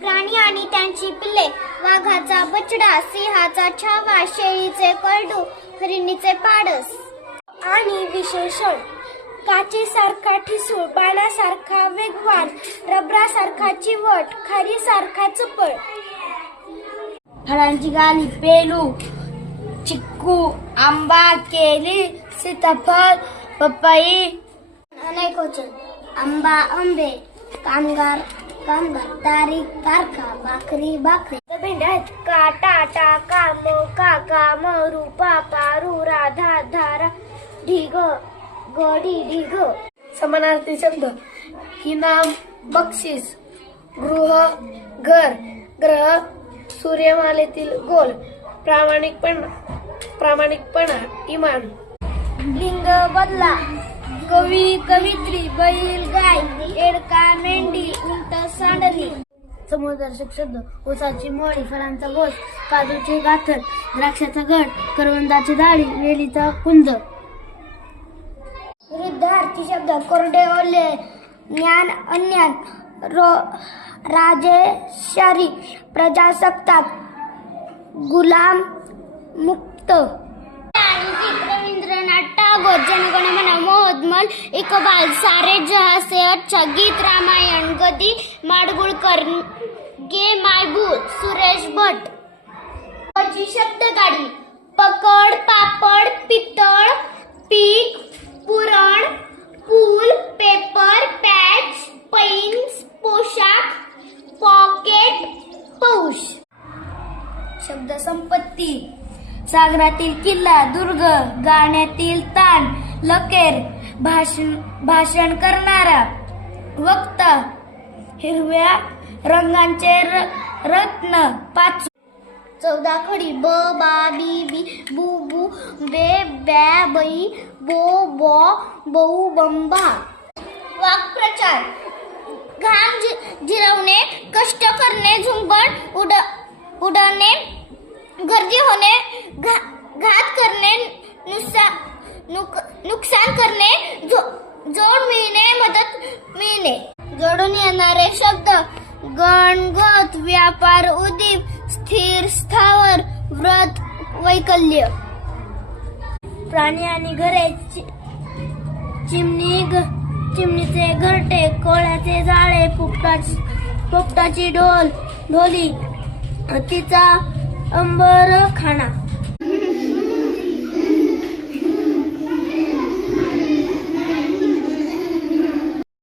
प्राणी आणि त्यांची पिल्ले वाघाचा बछडा सिंहाचा छावा शेळीचे करडू हरिणीचे पाडस. आणि विशेषण काचेसारखा ठिसूळ बाणासारखा वेगवान रबरासारखा चिवट खारीसारखा चपळ. फळांची गाली पेलू चिक्कू आंबा केली सीताफळ पपई. अनेक वचन आंबा आंबे कामगार कामगार तारीख तारखा भाकरी भाकरी. भेंड्या आहेत का टाटा काम काका मरू पापा रू राधा धारा. ढिग गडी ढिग. समानार्थी शब्द. इनाम बक्षीस गृह घर ग्रह सूर्यमालेतील गोल प्रामाणिकपणा प्रामाणिकपणा इमान. लिंग बदला. कवी कवित्री बैल गाय एडका मेंढी. समुद्रदर्शक शब्द ऊसाची मोळी फळांचा घोष काजूचे गाथर द्राक्षाचा घड करवंदाची डाळी वेलीचा कुंद. वृद्धार्थी शब्द कोरडे ओले ज्ञान अज्ञान रो राजेशाही प्रजासत्ताक गुलाम मुक्त. रवींद्रनाथ टागोर जनगणमन मोहदमल इकबाल सारे जहा से अच्छा गीत रामायण गदी माडगुळकर गे मायबू सुरेश भट. पची शब्द गाडी. पकड पापड पितळ पीक पुरण पूल पेपर पॅच पैन्स पोशाख पॉकेट पौष शब्द संपत्ती. सागरातील किल्ला दुर्ग गाण्यातील ताण लकेर भाषण भाषण करणारा वक्ता हिरव्या रंगांचे र, रत्न पाच. चौदा खडी ब बा बी बी बू बू बे बॅ बई बो बॉ बऊ बंबा. वाक्प्रचार. घाम जि- जिरवणे कष्ट करणे झुंबड उड उडणे गर्दी होणे घा- घात करणे नुसा नुक- नुकसान करणे जो- जोड मिळणे मदत मिळणे. जोडून येणारे शब्द गणगोत व्यापार उदीप स्थिर स्थावर व्रत वैकल्य. प्राणी आणि घरे चि- चिमणी चिमणीचे घरटे कोळ्याचे जाळे पोपटाची पोपटाची ढोल ढोली हत्तीचा अंबर खाना